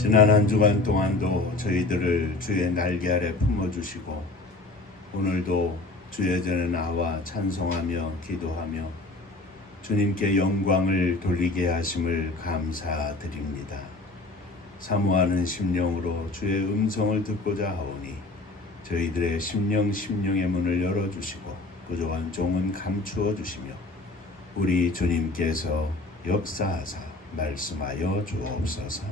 지난 한 주간 동안도 저희들을 주의 날개 아래 품어주시고 오늘도 주의 전에 나와 찬송하며 기도하며 주님께 영광을 돌리게 하심을 감사드립니다. 사모하는 심령으로 주의 음성을 듣고자 하오니 저희들의 심령의 문을 열어주시고 부족한 종은 감추어 주시며 우리 주님께서 역사하사 말씀하여 주옵소서.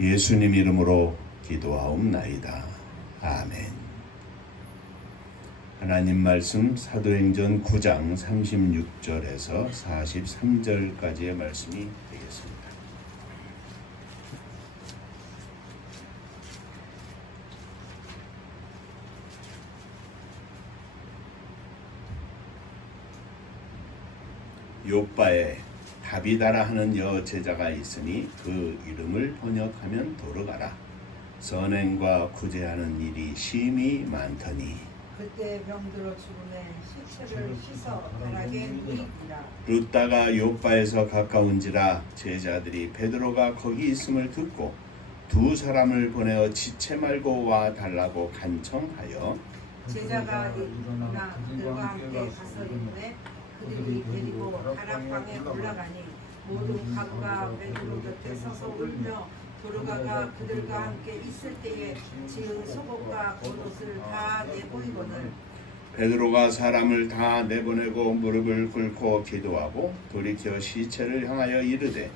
예수님 이름으로 기도하옵나이다. 아멘. 하나님 말씀 사도행전 9장 36절에서 43절까지의 말씀이 되겠습니다. 욥바에 다비다라 하는 여제자가 있으니 그 이름을 번역하면 도르가라. 선행과 구제하는 일이 심히 많더니 그때 병들어 죽음에 시체를 씻어 바닥에 누이니라. 룻다가 욥바에서 가까운지라 제자들이 베드로가 거기 있음을 듣고 두 사람을 보내어 지체 말고 와 달라고 간청하여 제자가 일어나 그들과 함께 가서 이르되 그들이 데리고 다락방에 올라가니 모든 가구가 베드로 곁에 서서 울며 도르가가 그들과 함께 있을 때에 지은 속옷과 겉옷을 다 내보이거늘 베드로가 사람을 다 내보내고 무릎을 꿇고 기도하고 돌이켜 시체를 향하여 이르되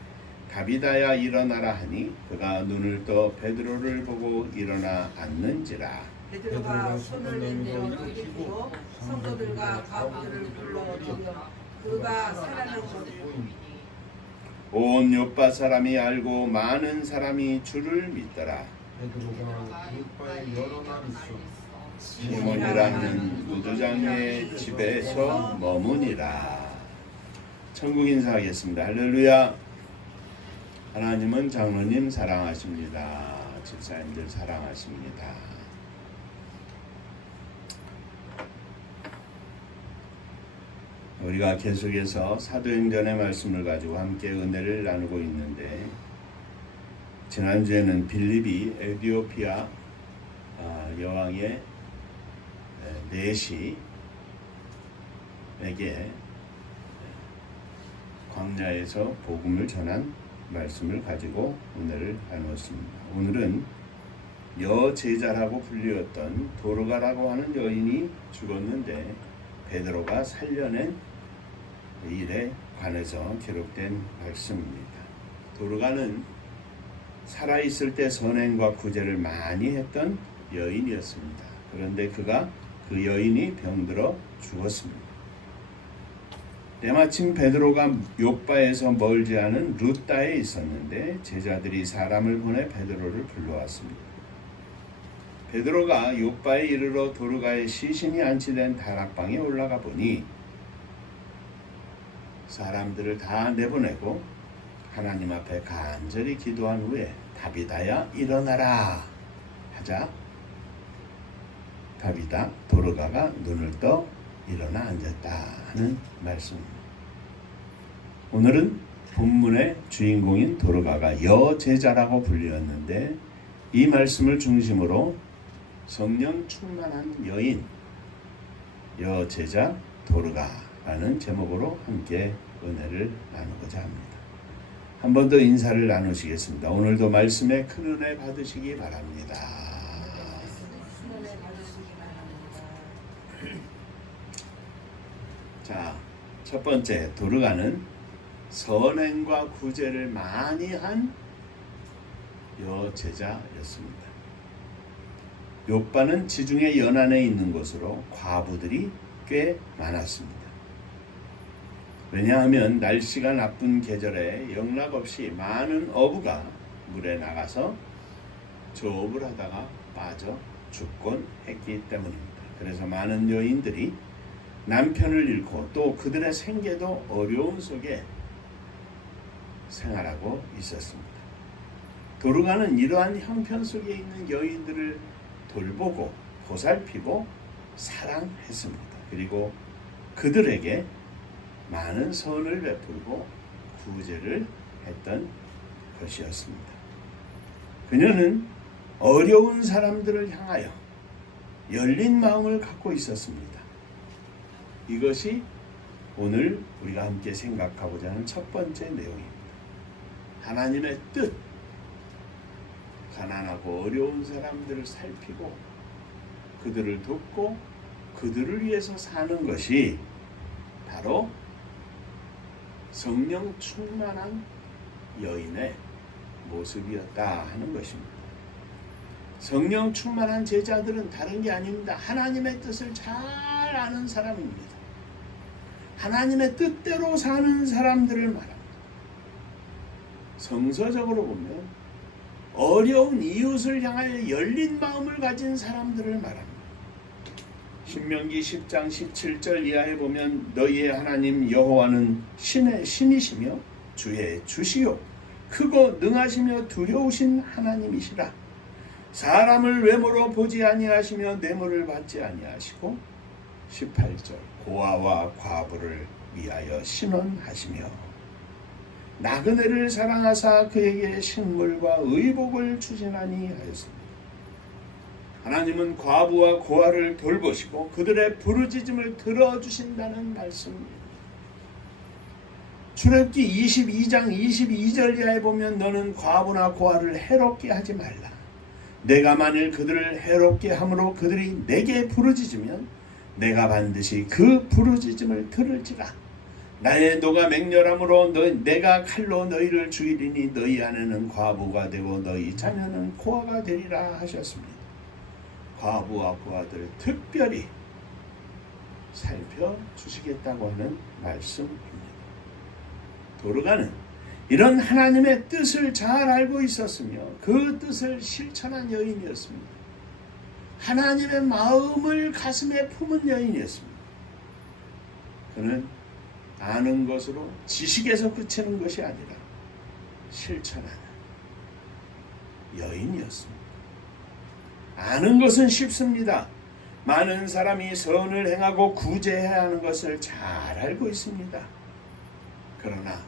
다비다야 일어나라 하니 그가 눈을 떠 베드로를 보고 일어나 앉는지라. 베드로가 손을 내밀어 돌이키고 성도들과 가부들을 불러 죽여 그가 살아난 것을 온 욥바 사람이 알고 많은 사람이 주를 믿더라. 베드로가 욥바에 여러 날 있어 시몬이라는 무두장의 집에서 머무니라. 천국 인사하겠습니다. 할렐루야. 하나님은 장로님 사랑하십니다. 집사님들 사랑하십니다. 우리가 계속해서 사도행전의 말씀을 가지고 함께 은혜를 나누고 있는데 지난주에는 빌립이 에티오피아 여왕의 내시에게 광야에서 복음을 전한 말씀을 가지고 은혜를 나누었습니다. 오늘은 여제자라고 불리웠던 도르가라고 하는 여인이 죽었는데 베드로가 살려낸 일에 관해서 기록된 말씀입니다. 도르가는 살아있을 때 선행과 구제를 많이 했던 여인이었습니다. 그런데 그가 그 여인이 병들어 죽었습니다. 때마침 베드로가 욥바에서 멀지 않은 룻다에 있었는데 제자들이 사람을 보내 베드로를 불러왔습니다. 베드로가 욥바에 이르러 도르가의 시신이 안치된 다락방에 올라가 보니 사람들을 다 내보내고 하나님 앞에 간절히 기도한 후에 다비다야 일어나라 하자 다비다 도르가가 눈을 떠 일어나 앉았다 하는 말씀입니다. 오늘은 본문의 주인공인 도르가가 여제자라고 불리었는데 이 말씀을 중심으로 성령 충만한 여인 여제자 도르가라는 제목으로 함께 은혜를 나누고자 합니다. 한 번 더 인사를 나누시겠습니다. 오늘도 말씀에 큰 은혜 받으시기 바랍니다. 자, 첫 번째 도르가는 선행과 구제를 많이 한 여제자였습니다. 욥바는 지중해 연안에 있는 곳으로 과부들이 꽤 많았습니다. 왜냐하면 날씨가 나쁜 계절에 영락없이 많은 어부가 물에 나가서 조업을 하다가 빠져 죽곤 했기 때문입니다. 그래서 많은 여인들이 남편을 잃고 또 그들의 생계도 어려움 속에 생활하고 있었습니다. 도르가는 이러한 형편 속에 있는 여인들을 돌보고 보살피고 사랑했습니다. 그리고 그들에게 많은 선을 베풀고 구제를 했던 것이었습니다. 그녀는 어려운 사람들을 향하여 열린 마음을 갖고 있었습니다. 이것이 오늘 우리가 함께 생각하고자 하는 첫 번째 내용입니다. 하나님의 뜻, 가난하고 어려운 사람들을 살피고 그들을 돕고 그들을 위해서 사는 것이 바로 성령 충만한 여인의 모습이었다 하는 것입니다. 성령 충만한 제자들은 다른 게 아닙니다. 하나님의 뜻을 잘 아는 사람입니다. 하나님의 뜻대로 사는 사람들을 말합니다. 성서적으로 보면 어려운 이웃을 향하여 열린 마음을 가진 사람들을 말합니다. 신명기 10장 17절 이하에 보면 너희의 하나님 여호와는 신의 신이시며 주의 주시요 크고 능하시며 두려우신 하나님이시라. 사람을 외모로 보지 아니하시며 뇌물을 받지 아니하시고 18절 고아와 과부를 위하여 신원하시며 나그네를 사랑하사 그에게 식물과 의복을 추진하니 하였습니다. 하나님은 과부와 고아를 돌보시고 그들의 부르짖음을 들어주신다는 말씀입니다. 출애굽기 22장 22절 이하에 보면 너는 과부나 고아를 해롭게 하지 말라. 내가 만일 그들을 해롭게 함으로 그들이 내게 부르짖으면 내가 반드시 그 부르짖음을 들을지라. 나의 노가 맹렬함으로 내가 칼로 너희를 죽이리니 너희 아내는 과부가 되고 너희 자녀는 고아가 되리라 하셨습니다. 과부와 고아들을 특별히 살펴주시겠다고 하는 말씀입니다. 도르가는 이런 하나님의 뜻을 잘 알고 있었으며 그 뜻을 실천한 여인이었습니다. 하나님의 마음을 가슴에 품은 여인이었습니다. 그는 아는 것으로 지식에서 그치는 것이 아니라 실천하는 여인이었습니다. 아는 것은 쉽습니다. 많은 사람이 선을 행하고 구제해야 하는 것을 잘 알고 있습니다. 그러나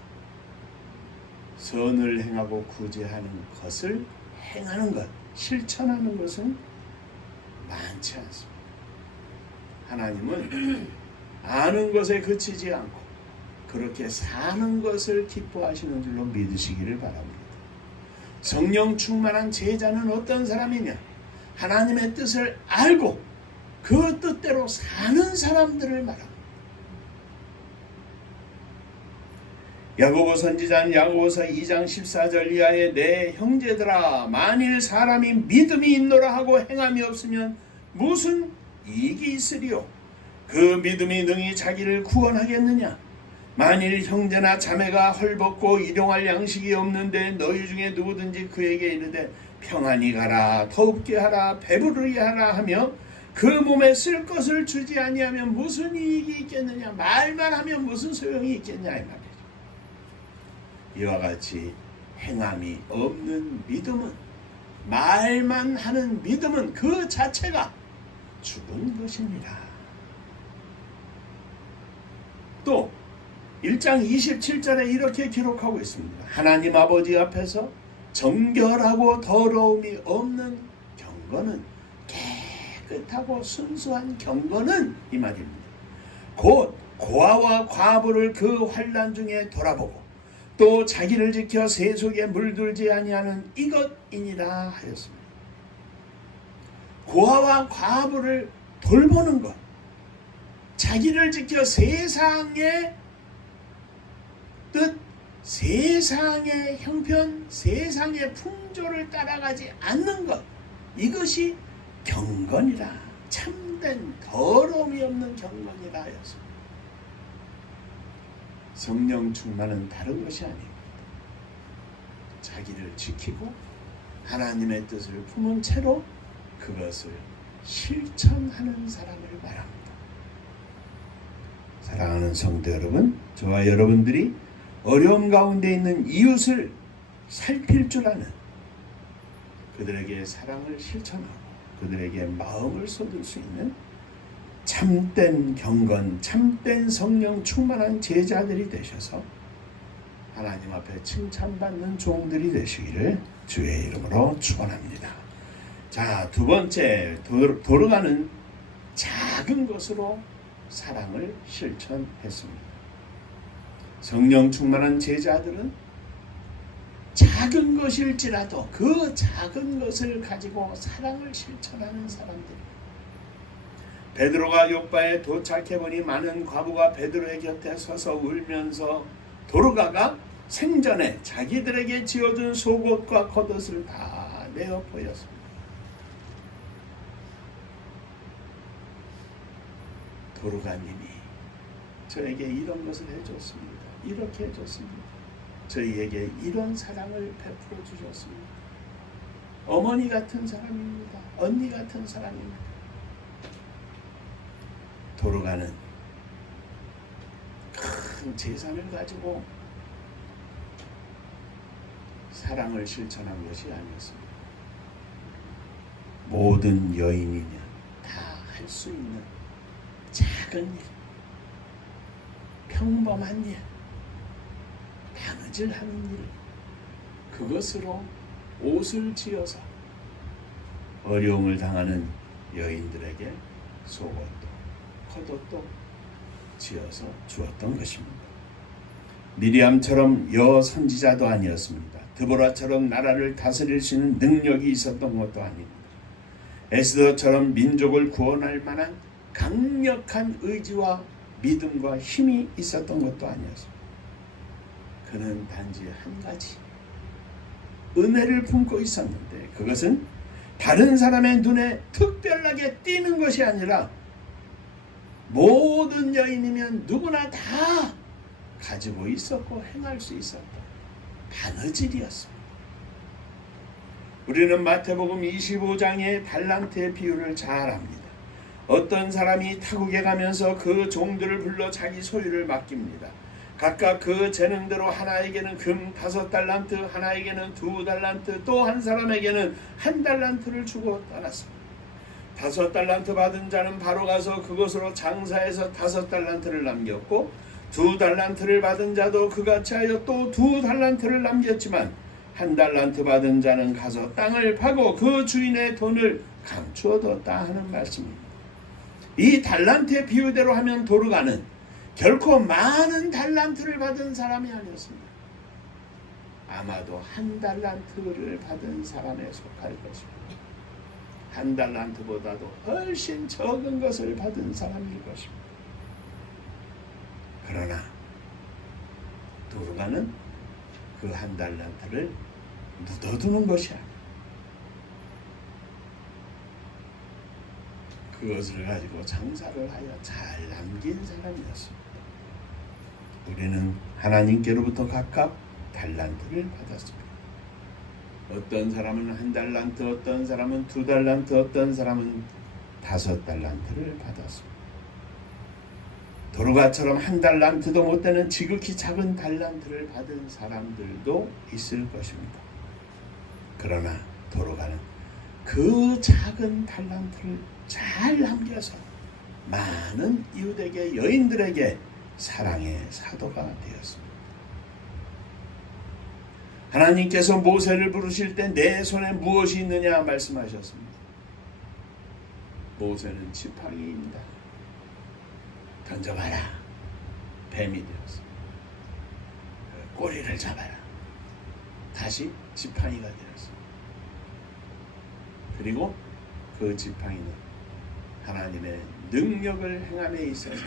선을 행하고 구제하는 것을 행하는 것, 실천하는 것은 많지 않습니다. 하나님은 아는 것에 그치지 않고 그렇게 사는 것을 기뻐하시는 줄로 믿으시기를 바랍니다. 성령 충만한 제자는 어떤 사람이냐? 하나님의 뜻을 알고 그 뜻대로 사는 사람들을 말합니다. 야고보 선지자는 야고보서 2장 14절 이하에 내 형제들아 만일 사람이 믿음이 있노라 하고 행함이 없으면 무슨 이익이 있으리요? 그 믿음이 능히 자기를 구원하겠느냐? 만일 형제나 자매가 헐벗고 일용할 양식이 없는데 너희 중에 누구든지 그에게 이르되 평안히 가라 더웁게 하라 배부르게 하라 하며 그 몸에 쓸 것을 주지 아니하면 무슨 이익이 있겠느냐? 말만 하면 무슨 소용이 있겠냐 이 말이죠. 이와 같이 행함이 없는 믿음은, 말만 하는 믿음은 그 자체가 죽은 것입니다. 또 1장 27절에 이렇게 기록하고 있습니다. 하나님 아버지 앞에서 정결하고 더러움이 없는 경건은, 깨끗하고 순수한 경건은 이 말입니다. 곧 고아와 과부를 그 환난 중에 돌아보고 또 자기를 지켜 세속에 물들지 아니하는 이것이니라 하였습니다. 고아와 과부를 돌보는 것, 자기를 지켜 세상의 뜻, 세상의 형편, 세상의 풍조를 따라가지 않는 것, 이것이 경건이라, 참된 더러움이 없는 경건이라 하였습니다. 성령 충만은 다른 것이 아닙니다. 자기를 지키고 하나님의 뜻을 품은 채로 그것을 실천하는 사람을 말합니다. 사랑하는 성도 여러분, 저와 여러분들이 어려움 가운데 있는 이웃을 살필 줄 아는, 그들에게 사랑을 실천하고 그들에게 마음을 쏟을 수 있는 참된 경건, 참된 성령 충만한 제자들이 되셔서 하나님 앞에 칭찬받는 종들이 되시기를 주의 이름으로 축원합니다. 자, 두 번째, 도르가는 작은 것으로 사랑을 실천했습니다. 성령 충만한 제자들은 작은 것일지라도 그 작은 것을 가지고 사랑을 실천하는 사람들입니다. 베드로가 요바에 도착해보니 많은 과부가 베드로의 곁에 서서 울면서 도르가가 생전에 자기들에게 지어준 속옷과 겉옷을 다 내어 보였습니다. 도르가님이 저에게 이런 것을 해줬습니다. 이렇게 해줬습니다. 저희에게 이런 사랑을 베풀어 주셨습니다. 어머니 같은 사람입니다. 언니 같은 사람입니다. 도르가는 큰 재산을 가지고 사랑을 실천한 것이 아니었습니다. 모든 여인이면 다 할 수 있는 작은 일, 평범한 일, 바느질하는 일, 그것으로 옷을 지어서 어려움을 당하는 여인들에게 속옷도 겉옷도 지어서 주었던 것입니다. 미리암처럼 여선지자도 아니었습니다. 드보라처럼 나라를 다스릴 수 있는 능력이 있었던 것도 아닙니다. 에스더처럼 민족을 구원할 만한 강력한 의지와 믿음과 힘이 있었던 것도 아니었습니다. 그는 단지 한 가지 은혜를 품고 있었는데 그것은 다른 사람의 눈에 특별하게 띄는 것이 아니라 모든 여인이면 누구나 다 가지고 있었고 행할 수 있었던 바느질이었습니다. 우리는 마태복음 25장의 달란트의 비유를 잘 압니다. 어떤 사람이 타국에 가면서 그 종들을 불러 자기 소유를 맡깁니다. 각각 그 재능대로 하나에게는 금 5달란트, 하나에게는 2달란트, 또 한 사람에게는 1달란트를 주고 떠났습니다. 5달란트 받은 자는 바로 가서 그것으로 장사해서 5달란트를 남겼고 2달란트를 받은 자도 그같이 하여 또 2달란트를 남겼지만 1달란트 받은 자는 가서 땅을 파고 그 주인의 돈을 감추어뒀다 하는 말씀입니다. 이 달란트의 비유대로 하면 도르가는 결코 많은 달란트를 받은 사람이 아니었습니다. 아마도 1달란트를 받은 사람에 속할 것입니다. 1달란트보다도 훨씬 적은 것을 받은 사람일 것입니다. 그러나 도르가는 그 1달란트를 묻어두는 것이 아니에요. 그것을 가지고 장사를 하여 잘 남긴 사람이었습니다. 우리는 하나님께로부터 각각 달란트를 받았습니다. 어떤 사람은 1달란트, 어떤 사람은 2달란트, 어떤 사람은 5달란트를 받았습니다. 도르가처럼 1달란트도 못 되는 지극히 작은 달란트를 받은 사람들도 있을 것입니다. 그러나 도르가는 그 작은 달란트를 잘 남겨서 많은 이웃에게, 여인들에게 사랑의 사도가 되었습니다. 하나님께서 모세를 부르실 때 내 손에 무엇이 있느냐 말씀하셨습니다. 모세는 지팡이입니다. 던져봐라. 뱀이 되었습니다. 꼬리를 잡아라. 다시 지팡이가 되었습니다. 그리고 그 지팡이는 하나님의 능력을 행함에 있어서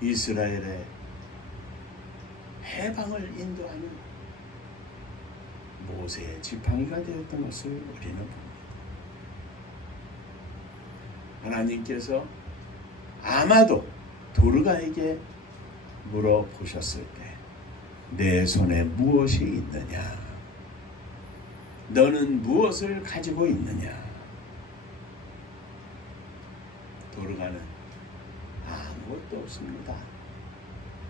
이스라엘의 해방을 인도하는 모세의 지팡이가 되었던 것을 우리는 봅니다. 하나님께서 아마도 도르가에게 물어보셨을 때 내 손에 무엇이 있느냐? 너는 무엇을 가지고 있느냐? 도르가는 아무것도 없습니다.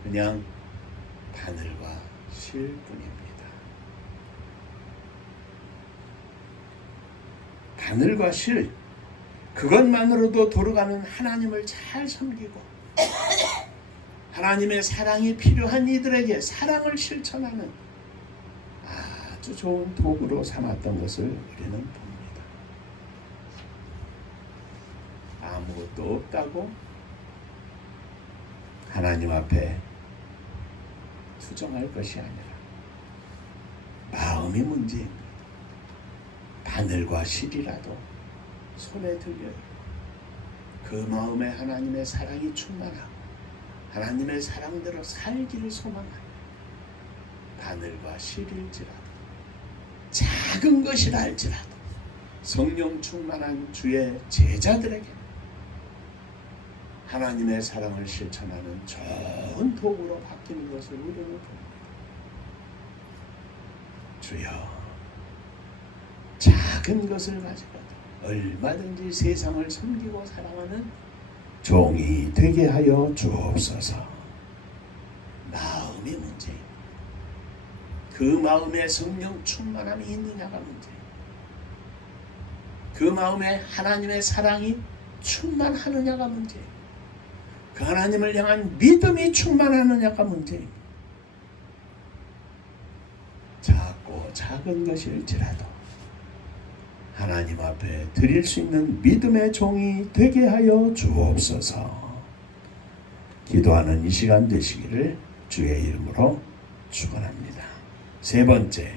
그냥 바늘과 실뿐입니다. 바늘과 실, 그것만으로도 도르가는 하나님을 잘 섬기고 하나님의 사랑이 필요한 이들에게 사랑을 실천하는 아주 좋은 도구로 삼았던 것을 우리는 봅니다. 아무것도 없다고 하나님 앞에 투정할 것이 아니라 마음이 문제입니다. 바늘과 실이라도 손에 들려요. 그 마음에 하나님의 사랑이 충만하고 하나님의 사랑대로 살기를 소망하는 바늘과 실일지라도 작은 것이라 할지라도 성령 충만한 주의 제자들에게 하나님의 사랑을 실천하는 좋은 도구로 바뀌는 것을 우리는 봅니다. 주여, 작은 것을 가지고도 얼마든지 세상을 섬기고 사랑하는 종이 되게 하여 주옵소서. 마음이 문제입니다. 그 마음에 성령 충만함이 있느냐가 문제입니다. 그 마음에 하나님의 사랑이 충만하느냐가 문제입니다. 그 하나님을 향한 믿음이 충만하느냐가 문제입니다. 작고 작은 것일지라도 하나님 앞에 드릴 수 있는 믿음의 종이 되게 하여 주옵소서. 기도하는 이 시간 되시기를 주의 이름으로 축원합니다. 세 번째,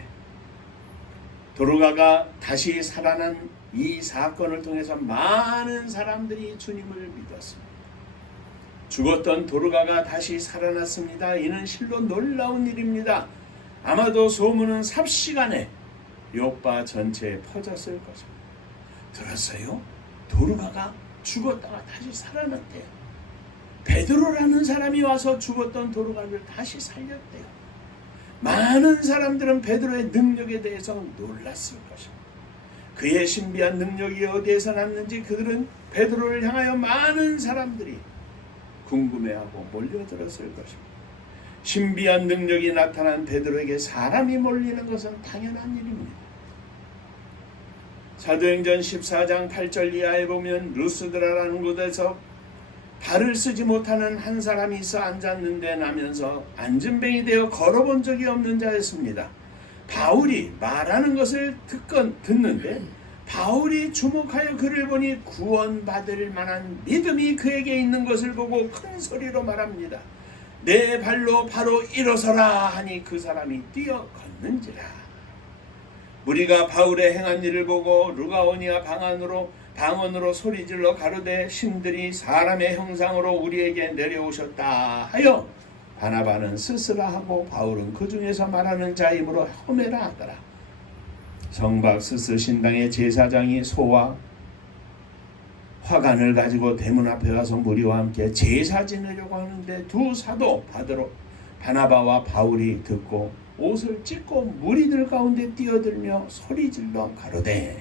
도르가가 다시 살아난 이 사건을 통해서 많은 사람들이 주님을 믿었습니다. 죽었던 도르가가 다시 살아났습니다. 이는 실로 놀라운 일입니다. 아마도 소문은 삽시간에 요파 전체에 퍼졌을 것입니다. 들었어요? 도르가가 죽었다가 다시 살아났대요. 베드로라는 사람이 와서 죽었던 도르가를 다시 살렸대요. 많은 사람들은 베드로의 능력에 대해서 놀랐을 것입니다. 그의 신비한 능력이 어디에서 났는지 그들은 베드로를 향하여 많은 사람들이 궁금해하고 몰려들었을 것입니다. 신비한 능력이 나타난 베드로에게 사람이 몰리는 것은 당연한 일입니다. 사도행전 14장 8절 이하에 보면 루스드라라는 곳에서 발을 쓰지 못하는 한 사람이 있어 앉았는데 나면서 앉은뱅이 되어 걸어본 적이 없는 자였습니다. 바울이 말하는 것을 듣는데 바울이 주목하여 그를 보니 구원받을 만한 믿음이 그에게 있는 것을 보고 큰 소리로 말합니다. 내 발로 바로 일어서라 하니 그 사람이 뛰어 걷는지라. 무리가 바울의 행한 일을 보고 루가오니아 방언으로 소리질러 가로되 신들이 사람의 형상으로 우리에게 내려오셨다 하여 바나바는 스스라 하고 바울은 그 중에서 말하는 자이므로 호메라 하더라. 성박 스스 신당의 제사장이 소와 화관을 가지고 대문 앞에 가서 무리와 함께 제사 지내려고 하는데 두 사도 바나바와 바울이 듣고 옷을 찢고 무리들 가운데 뛰어들며 소리질러 가로되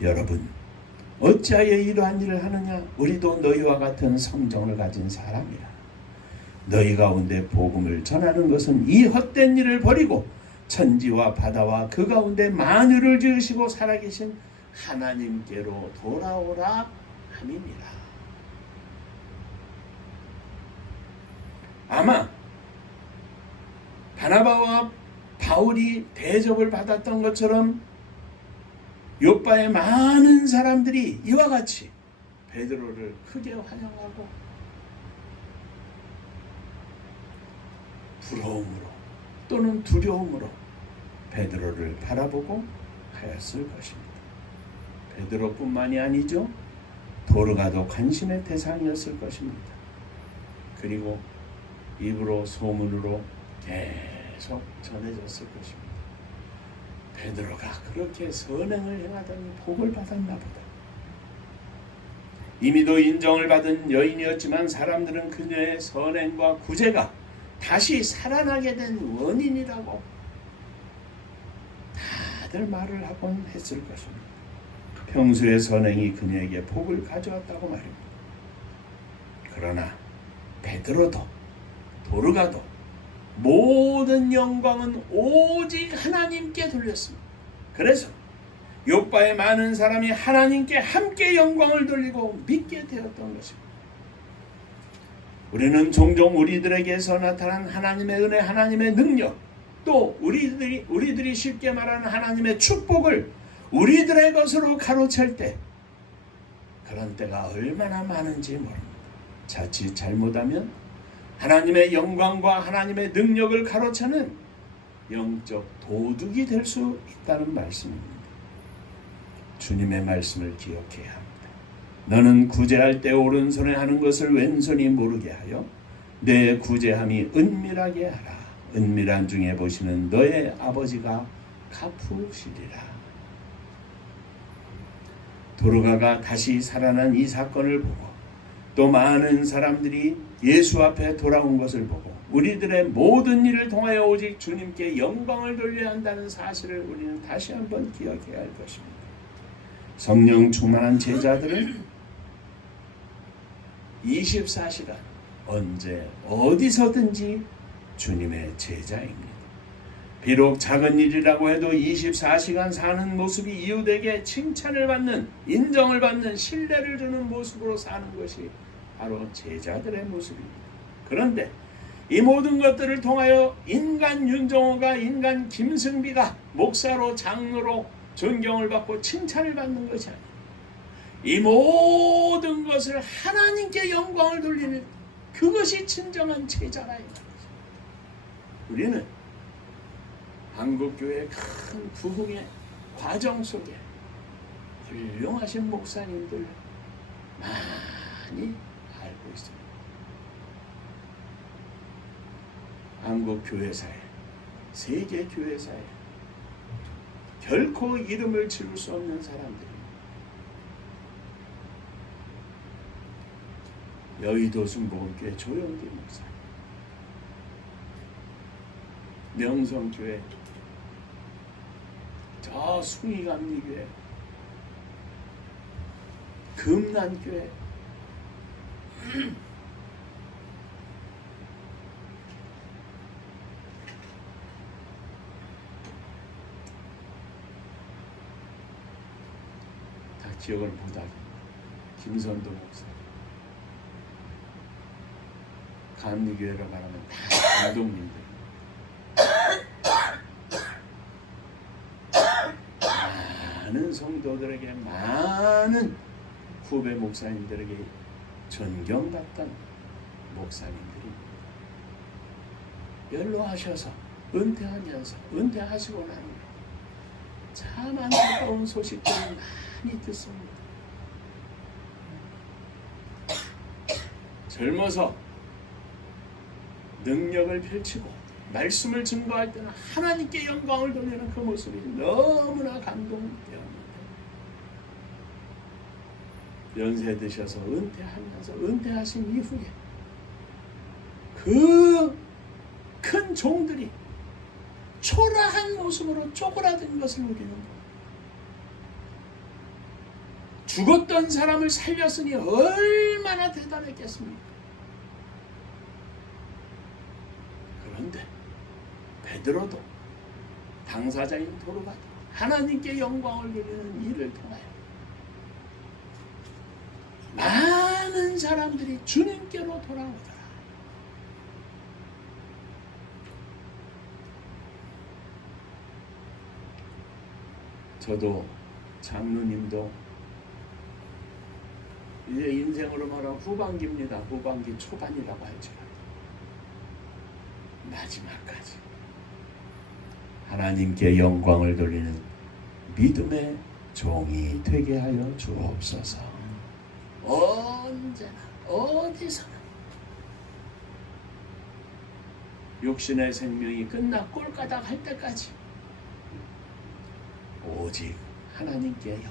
여러분 어찌하여 이러한 일을 하느냐? 우리도 너희와 같은 성정을 가진 사람이라. 너희 가운데 복음을 전하는 것은 이 헛된 일을 버리고 천지와 바다와 그 가운데 만유를 지으시고 살아계신 하나님께로 돌아오라 함이니라. 아마 바나바와 바울이 대접을 받았던 것처럼 요빠의 많은 사람들이 이와 같이 베드로를 크게 환영하고 부러움으로 또는 두려움으로 베드로를 바라보고 하였을 것입니다. 베드로뿐만이 아니죠. 도르가도 관심의 대상이었을 것입니다. 그리고 입으로 소문으로 계속 전해졌을 것입니다. 베드로가 그렇게 선행을 행하더니 복을 받았나 보다. 이미도 인정을 받은 여인이었지만 사람들은 그녀의 선행과 구제가 다시 살아나게 된 원인이라고 다들 말을 하곤 했을 것입니다. 평소의 선행이 그녀에게 복을 가져왔다고 말입니다. 그러나 베드로도 도르가도 모든 영광은 오직 하나님께 돌렸습니다. 그래서 요빠의 많은 사람이 하나님께 함께 영광을 돌리고 믿게 되었던 것입니다. 우리는 종종 우리들에게서 나타난 하나님의 은혜, 하나님의 능력, 또 우리들이 쉽게 말하는 하나님의 축복을 우리들의 것으로 가로챌 때, 그런 때가 얼마나 많은지 모릅니다. 자칫 잘못하면 하나님의 영광과 하나님의 능력을 가로채는 영적 도둑이 될 수 있다는 말씀입니다. 주님의 말씀을 기억해야 합니다. 너는 구제할 때 오른손에 하는 것을 왼손이 모르게 하여 내 구제함이 은밀하게 하라. 은밀한 중에 보시는 너의 아버지가 갚으시리라. 도르가가 다시 살아난 이 사건을 보고 또 많은 사람들이 예수 앞에 돌아온 것을 보고 우리들의 모든 일을 통하여 오직 주님께 영광을 돌려야 한다는 사실을 우리는 다시 한번 기억해야 할 것입니다. 성령 충만한 제자들은 24시간 언제 어디서든지 주님의 제자입니다. 비록 작은 일이라고 해도 24시간 사는 모습이 이웃에게 칭찬을 받는, 인정을 받는, 신뢰를 주는 모습으로 사는 것이 바로 제자들의 모습입니다. 그런데 이 모든 것들을 통하여 인간 윤정호가, 인간 김승비가 목사로, 장로로 존경을 받고 칭찬을 받는 것이 아니에요. 이 모든 것을 하나님께 영광을 돌리는 그것이 진정한 제자라 이 말이죠. 우리는 한국교회의 큰 부흥의 과정 속에 훌륭하신 목사님들 많이 알고 있습니다. 한국 교회사에, 세계 교회사에 결코 이름을 지을 수 없는 사람들입니다. 여의도 순복음교회 조영기 목사, 명성교회, 저 숭이감리교회, 금난교회, 다 기억을 못하겠네. 김선도 목사, 감리교회로 말하면 다 감독님들, 많은 성도들에게, 많은 후배 목사님들에게 존경받던 목사님들이 연로하셔서 은퇴하면서, 은퇴하시고 나면 참 안타까운 소식들을 많이 듣습니다. 젊어서 능력을 펼치고 말씀을 증거할 때는 하나님께 영광을 돌리는 그 모습이 너무나 감동되었는데, 연세 드셔서 은퇴하면서, 은퇴하신 이후에 그 큰 종들이 초라한 모습으로 쪼그라든 것을 우리는 봅니다. 죽었던 사람을 살렸으니 얼마나 대단했겠습니까? 그런데 베드로도, 당사자인 도르가도 하나님께 영광을 돌리는 일을 통하여 많은 사람들이 주님께로 돌아오더라. 저도, 장로님도 이제 인생으로 말하면 후반기입니다. 후반기 초반이라고 할지라도 마지막까지 하나님께 영광을 돌리는 믿음의 종이 되게 하여 주옵소서. 언제나 어디서나 육신의 생명이 끝나 꼴까닥 할 때까지 오직 하나님께 영광,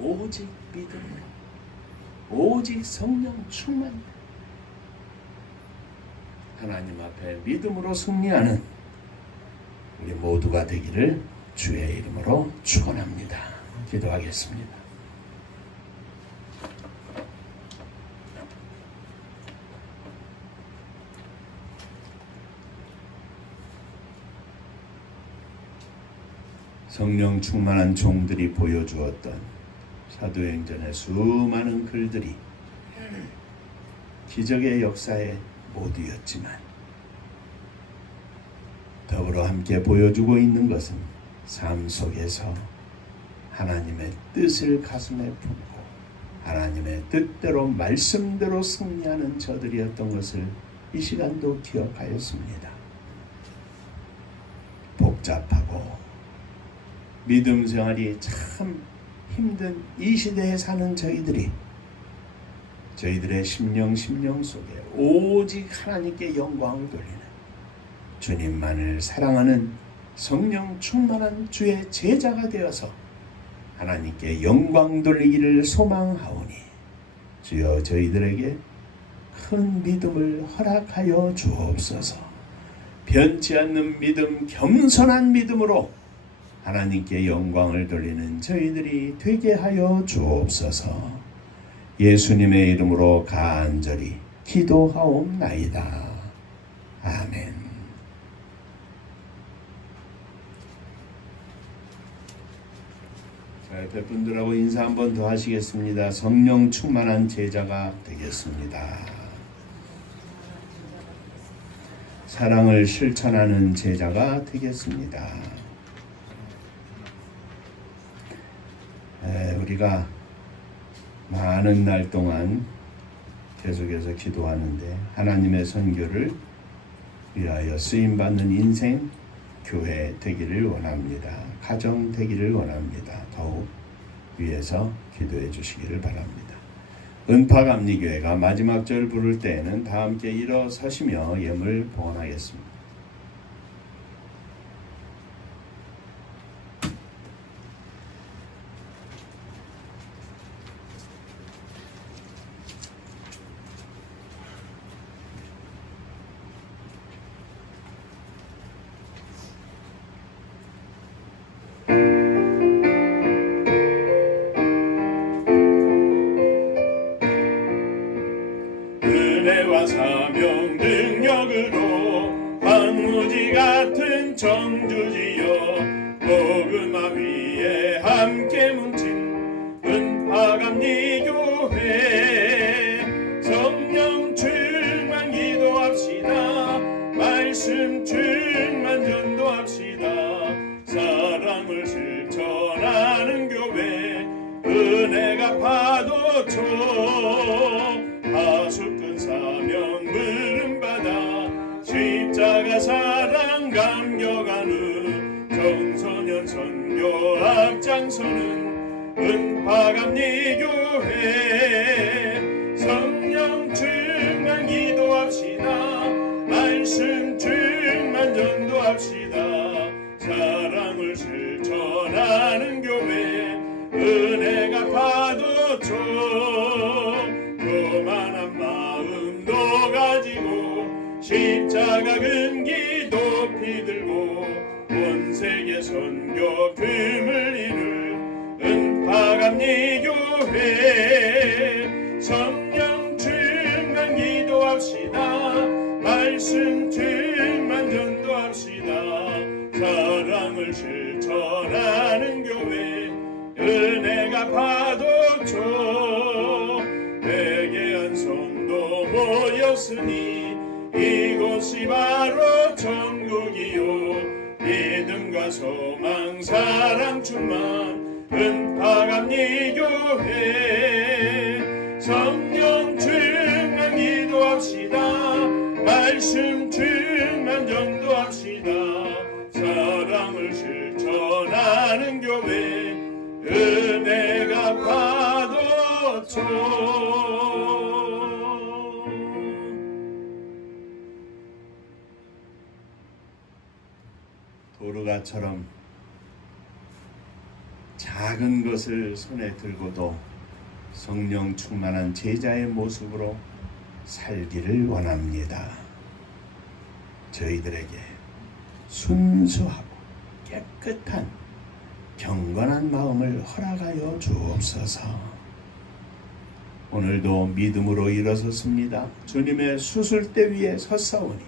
오직 믿음으로, 오직 성령 충만, 하나님 앞에 믿음으로 승리하는 우리 모두가 되기를 주의 이름으로 축원합니다. 기도하겠습니다. 성령 충만한 종들이 보여주었던 사도행전의 수많은 글들이 기적의 역사의 모두였지만 더불어 함께 보여주고 있는 것은 삶 속에서 하나님의 뜻을 가슴에 품고 하나님의 뜻대로 말씀대로 승리하는 저들이었던 것을 이 시간도 기억하였습니다. 복잡하고 믿음 생활이 참 힘든 이 시대에 사는 저희들의 심령 속에 오직 하나님께 영광을 돌리는 주님만을 사랑하는 성령 충만한 주의 제자가 되어서 하나님께 영광 돌리기를 소망하오니 주여 저희들에게 큰 믿음을 허락하여 주옵소서. 변치 않는 믿음, 겸손한 믿음으로 하나님께 영광을 돌리는 저희들이 되게 하여 주옵소서. 예수님의 이름으로 간절히 기도하옵나이다. 아멘. 자, 옆에 분들하고 인사 한 번 더 하시겠습니다. 성령 충만한 제자가 되겠습니다. 사랑을 실천하는 제자가 되겠습니다. 우리가 많은 날 동안 계속해서 기도하는데 하나님의 선교를 위하여 쓰임받는 인생 교회 되기를 원합니다. 가정 되기를 원합니다. 더욱 위해서 기도해 주시기를 바랍니다. 은파감리교회가 마지막 절 부를 때에는 다 함께 일어서시며 예물 봉헌하겠습니다. 은혜와 사명 능력으로 황무지 같은 청주지여 복음화 위에 함께 뭉친 은파감리교회 성령 충만 기도합시다. 말씀 충만 전도합시다. 사랑을 실천하는 교회 은혜가 파도쳐 하수꾼 사명 물음받아 십자가 사랑 감격하는 청소년 선교 앞장서는 은파감리교회 성령 충만 기도합시다. 말씀 충만 전도합시다. 사랑을 실천하는 교회 은혜가 파도쳐 교만한 마음도 가지고 십자가 근기 높이 들고 온 세계 선교 금을 이룰 은파감리교회 성령 충만 기도합시다. 말씀 충만 전도합시다. 사랑을 실천하는 교회 은혜가 파도쳐 회개한 성도 모였으니 이곳이 바로 천국이요 믿음과 소망 사랑 충만 은파감리교회 성령 충만 기도합시다. 말씀 충만 전도합시다. 사랑을 실천하는 교회 은혜가 파도쳐 도르가처럼 작은 것을 손에 들고도 성령 충만한 제자의 모습으로 살기를 원합니다. 저희들에게 순수하고 깨끗한 경건한 마음을 허락하여 주옵소서. 오늘도 믿음으로 일어섰습니다. 주님의 수술대 위에 섰사오니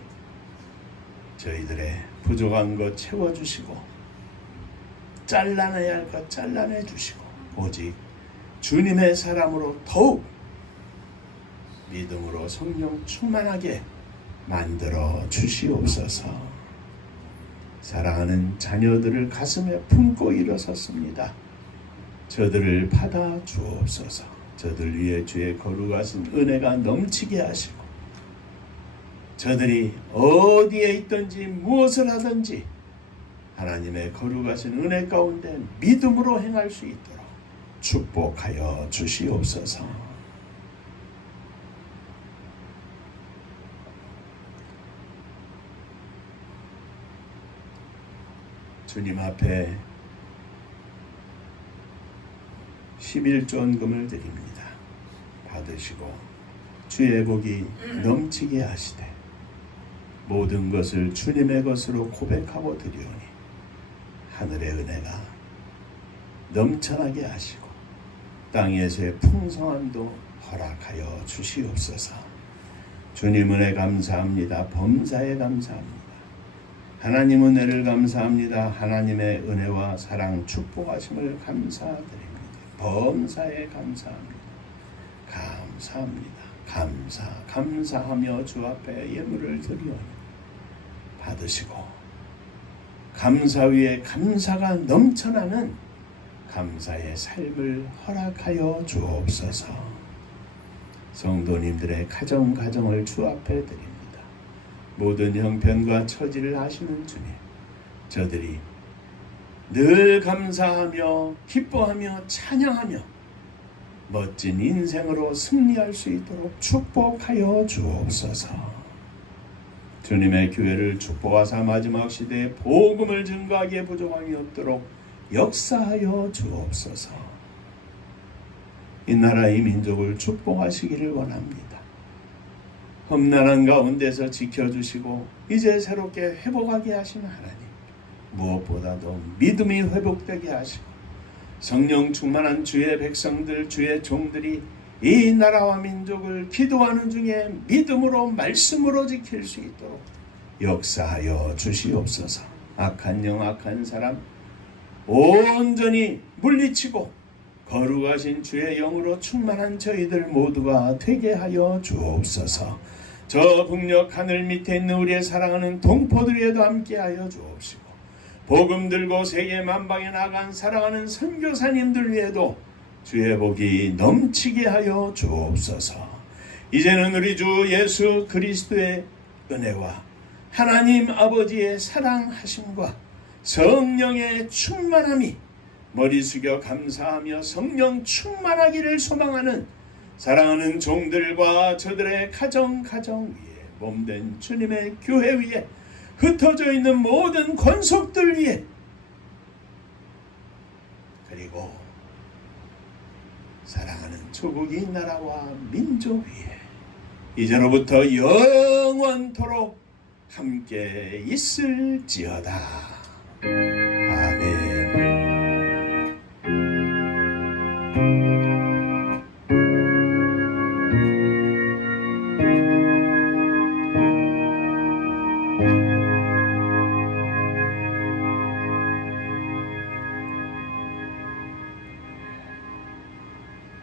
저희들의 부족한 것 채워주시고 잘라내야 할 것 잘라내 주시고 오직 주님의 사람으로 더욱 믿음으로 성령 충만하게 만들어 주시옵소서. 사랑하는 자녀들을 가슴에 품고 일어섰습니다. 저들을 받아 주옵소서. 저들 위에 주의 거룩하신 은혜가 넘치게 하시고 저들이 어디에 있든지 무엇을 하든지 하나님의 거룩하신 은혜 가운데 믿음으로 행할 수 있도록 축복하여 주시옵소서. 주님 앞에 11조원금을 드립니다. 받으시고 주의 복이 넘치게 하시되 모든 것을 주님의 것으로 고백하고 드리오니 하늘의 은혜가 넘쳐나게 하시고 땅에서의 풍성함도 허락하여 주시옵소서. 주님 은혜 감사합니다. 범사에 감사합니다. 하나님 은혜를 감사합니다. 하나님의 은혜와 사랑 축복하심을 감사드립니다. 범사에 감사합니다. 감사합니다. 감사하며 주 앞에 예물을 드리오니 받으시고 감사 위에 감사가 넘쳐나는 감사의 삶을 허락하여 주옵소서. 성도님들의 가정을 주 앞에 드립니다. 모든 형편과 처지를 아시는 주님, 저들이 늘 감사하며 기뻐하며 찬양하며 멋진 인생으로 승리할 수 있도록 축복하여 주옵소서. 주님의 교회를 축복하사 마지막 시대에 복음을 증거하기에 부족함이 없도록 역사하여 주옵소서. 이 나라의 민족을 축복하시기를 원합니다. 험난한 가운데서 지켜주시고 이제 새롭게 회복하게 하시는 하나님, 무엇보다도 믿음이 회복되게 하시고 성령 충만한 주의 백성들, 주의 종들이 이 나라와 민족을 기도하는 중에 믿음으로 말씀으로 지킬 수 있도록 역사하여 주시옵소서. 악한 영, 악한 사람 온전히 물리치고 거룩하신 주의 영으로 충만한 저희들 모두가 되게 하여 주옵소서. 저 북녘 하늘 밑에 있는 우리의 사랑하는 동포들에도 함께하여 주옵시고 복음 들고 세계 만방에 나간 사랑하는 선교사님들 위에도 주의 복이 넘치게 하여 주옵소서. 이제는 우리 주 예수 그리스도의 은혜와 하나님 아버지의 사랑하심과 성령의 충만함이 머리 숙여 감사하며 성령 충만하기를 소망하는 사랑하는 종들과 저들의 가정 위에 몸된 주님의 교회 위에 흩어져 있는 모든 권속들 위에 그리고 사랑하는 조국이 나라와 민족 위에 이제로부터 영원토록 함께 있을지어다.